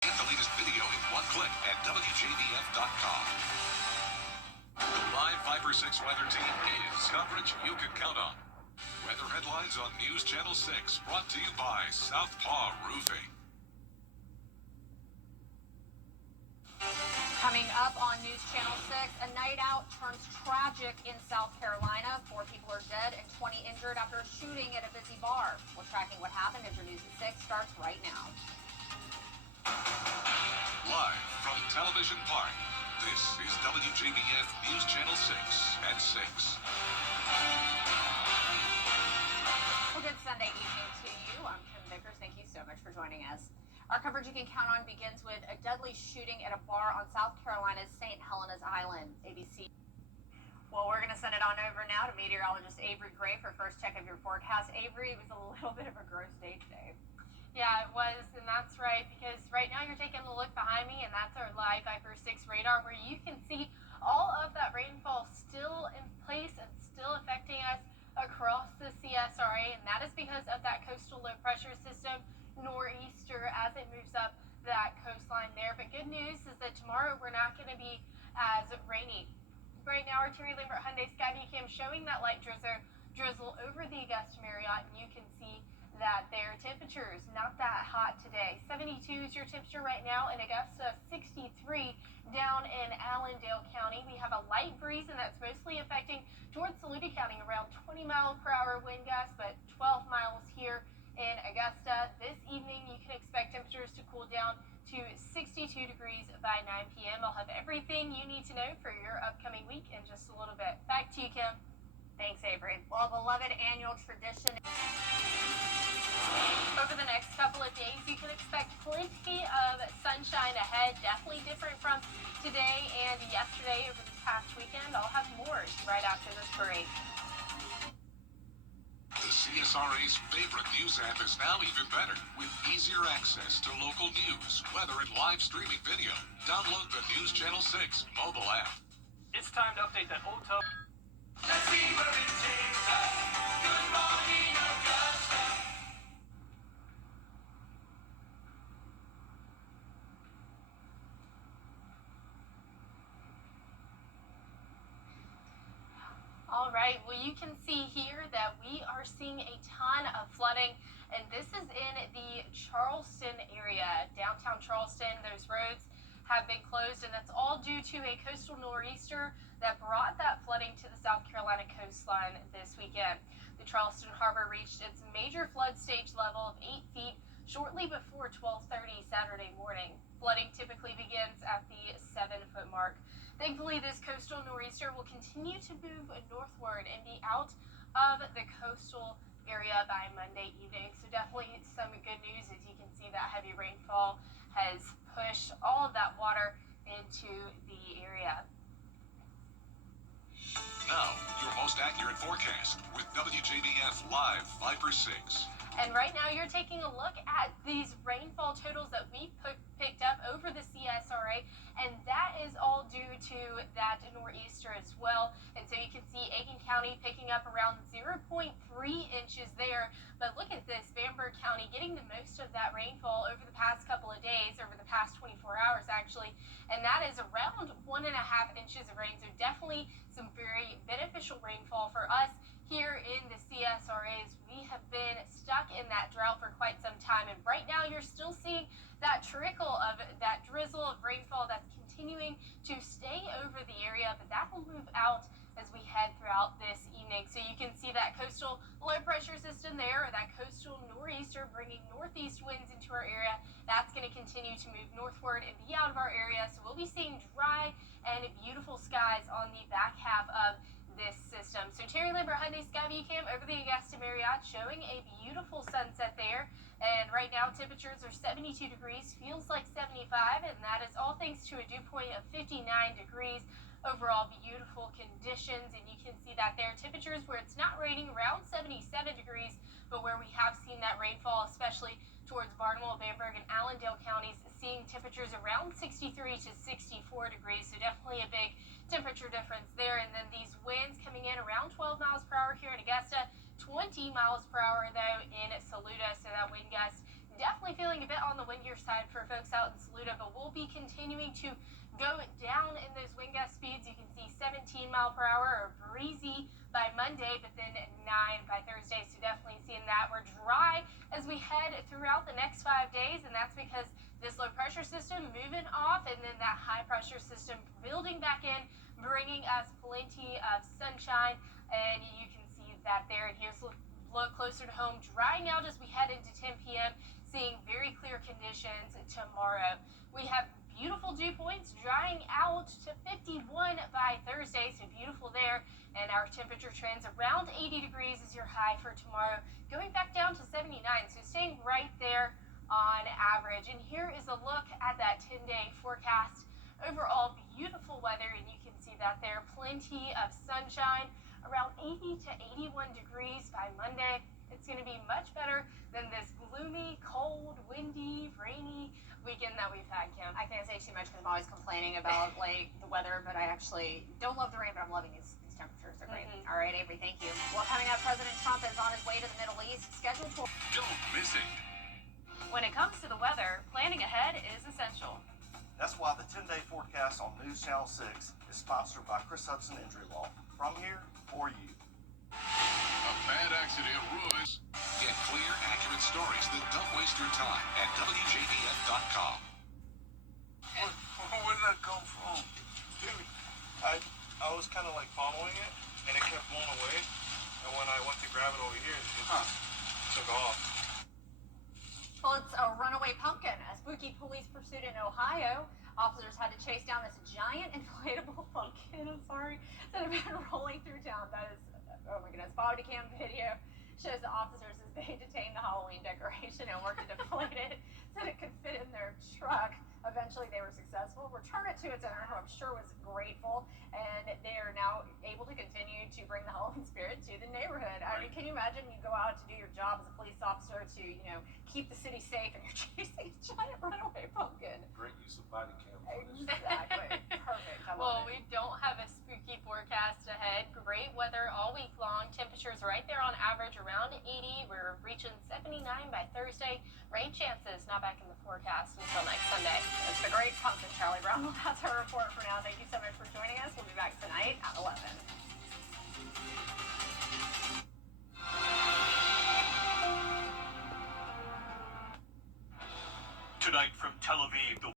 Get the latest video in one click at WJBF.com. The live Viper 6 weather team is coverage you can count on. Weather headlines on News Channel 6, brought to you by Southpaw Roofing. Coming up on News Channel 6, a night out turns tragic in South Carolina. 4 people are dead and 20 injured after a shooting at a busy bar. We're tracking what happened as your News at 6 starts right now. Live from Television Park, this is WJBF News Channel 6 at 6. Well, good Sunday evening to you. I'm Kim Vickers. Thank you so much for joining us. Our coverage you can count on begins with a deadly shooting at a bar on South Carolina's St. Helena's Island. ABC. Well, we're going to send it on over now to meteorologist Avery Gray for first check of your forecast. Avery, it was a little bit of a gross day today. Yeah, it was, and that's right, because right now you're taking a look behind me, and that's our live Viper 6 radar, where you can see all of that rainfall still in place and still affecting us across the CSRA, and that is because of that coastal low pressure system, nor'easter, as it moves up that coastline there. But good news is that tomorrow we're not going to be as rainy. Right now, our Terry Lambert Hyundai Skyview Cam showing that light drizzle over the Augusta Marriott, and you can see that their temperatures not that hot today. 72 is your temperature right now in Augusta, 63 down in Allendale County. We have a light breeze, and that's mostly affecting towards Saluda County, around 20 mile per hour wind gusts, but 12 miles here in Augusta. This evening, you can expect temperatures to cool down to 62 degrees by 9 p.m. I'll have everything you need to know for your upcoming week in just a little bit. Back to you, Kim. Thanks, Avery. Well, a beloved annual tradition. Over the next couple of days, you can expect plenty of sunshine ahead. Definitely different from today and yesterday over this past weekend. I'll have more right after this break. The CSRA's favorite news app is now even better, with easier access to local news, weather, and live streaming video. Download the News Channel 6 mobile app. It's time to update that hotel. Let's see where it takes us. Good morning, Augusta. All right, well, you can see here that we are seeing a ton of flooding, and this is in the Charleston area, downtown Charleston. Those roads have been closed, and that's all due to a coastal nor'easter that brought that flooding to the South Carolina coastline this weekend. The Charleston Harbor reached its major flood stage level of 8 feet shortly before 12:30 Saturday morning. Flooding typically begins at the 7-foot mark. Thankfully, this coastal nor'easter will continue to move northward and be out of the coastal area by Monday evening. So definitely some good news, as you can see that heavy rainfall has pushed all of that water into the area. Now, your most accurate forecast with WJBF Live Viper 6. And right now you're taking a look at these rainfall totals that we picked up over the CSRA, and that is all due to that nor'easter as well. And so you can see Aiken County picking up around 0.3 inches there. But look at this, Bamberg County getting the most of that rainfall over the past couple of days, over the past 24 hours actually, and that is around 1.5 inches of rain. So definitely some very beneficial rainfall for us here in the CSRAs. We have been stuck in that drought for quite some time, and right now you're still seeing that trickle of that drizzle of rainfall that's continuing to stay over the area, but that will move out as we head throughout this evening. So you can see that coastal low pressure system there, or that coastal nor'easter bringing northeast winds into our area. That's going to continue to move northward and be out of our area. So we'll be seeing dry and beautiful skies on the back half of this system. So Terry Lambert Hyundai Skyview Cam over the Augusta Marriott showing a beautiful sunset there. And right now temperatures are 72 degrees, feels like 75, and that is all thanks to a dew point of 59 degrees. Overall beautiful conditions, and you can see that there. Temperatures where it's not raining around 77 degrees, but where we have seen that rainfall, especially towards Barnwell, Bamberg, and Allendale counties, seeing temperatures around 63 to 64 degrees. So definitely a big temperature difference there. And then these winds coming in around 12 miles per hour here in Augusta, 20 miles per hour though in Saluda. So that wind gust definitely feeling a bit on the windier side for folks out in Saluda, but we'll be continuing to go down in those wind gust speeds. You can see 17 mile per hour or breezy by Monday, but then 9 by Thursday. So definitely seeing that. We're dry as we head throughout the next 5 days, and that's because this low pressure system moving off and then that high pressure system building back in, bringing us plenty of sunshine. And you can see that there. And here's a look closer to home, drying out as we head into 10 p.m., seeing very clear conditions tomorrow. We have beautiful dew points drying out to 51 by Thursday, so beautiful there. And our temperature trends around 80 degrees is your high for tomorrow, going back down to 79, so staying right there on average. And here is a look at that 10-day forecast. Overall, beautiful weather, and you can see that there. Plenty of sunshine, around 80 to 81 degrees by Monday. It's going to be much better than this gloomy, cold, windy, rainy weekend that we've had, Kim. I can't say too much because I'm always complaining about like the weather, but I actually don't love the rain, but I'm loving these temperatures. They're great. All right, Avery, thank you. Well, coming up, President Trump is on his way to the Middle East, scheduled for... Don't miss it. When it comes to the weather, planning ahead is essential. That's why the 10-day forecast on News Channel 6 is sponsored by Chris Hudson Injury Law. From here, for you. A bad accident ruins. Get clear, accurate stories that don't waste your time at WJBF.com. Where did that come from? Dude, I was kind of like following it, and it kept blowing away. And when I went to grab it over here, it took off. Well, it's a runaway pumpkin. A spooky police pursuit in Ohio. Officers had to chase down this giant inflatable pumpkin, that had been rolling through town. That is, oh my goodness, body cam video shows the officers as they detain the Halloween decoration and work to deflate it so that it could fit in their truck. Eventually, they were successful. Returned it to its owner, who I'm sure was grateful, and they are now able to continue to bring the Halloween spirit to the neighborhood. I mean, can you imagine you go out to do your job as a police officer to, keep the city safe, and you're chasing a giant runaway pumpkin? Great use of body cam. Exactly. Perfect. I Well, love it. we don't have a spooky forecast ahead. Great weather all week long. Temperatures right there on average around 80. We're reaching 79 by Thursday. Rain chances not back in the forecast until next Sunday. It's the great pumpkin, Charlie Brown. Well, that's our report for now. Thank you so much for joining us. We'll be back tonight at 11. Tonight from Tel Aviv, the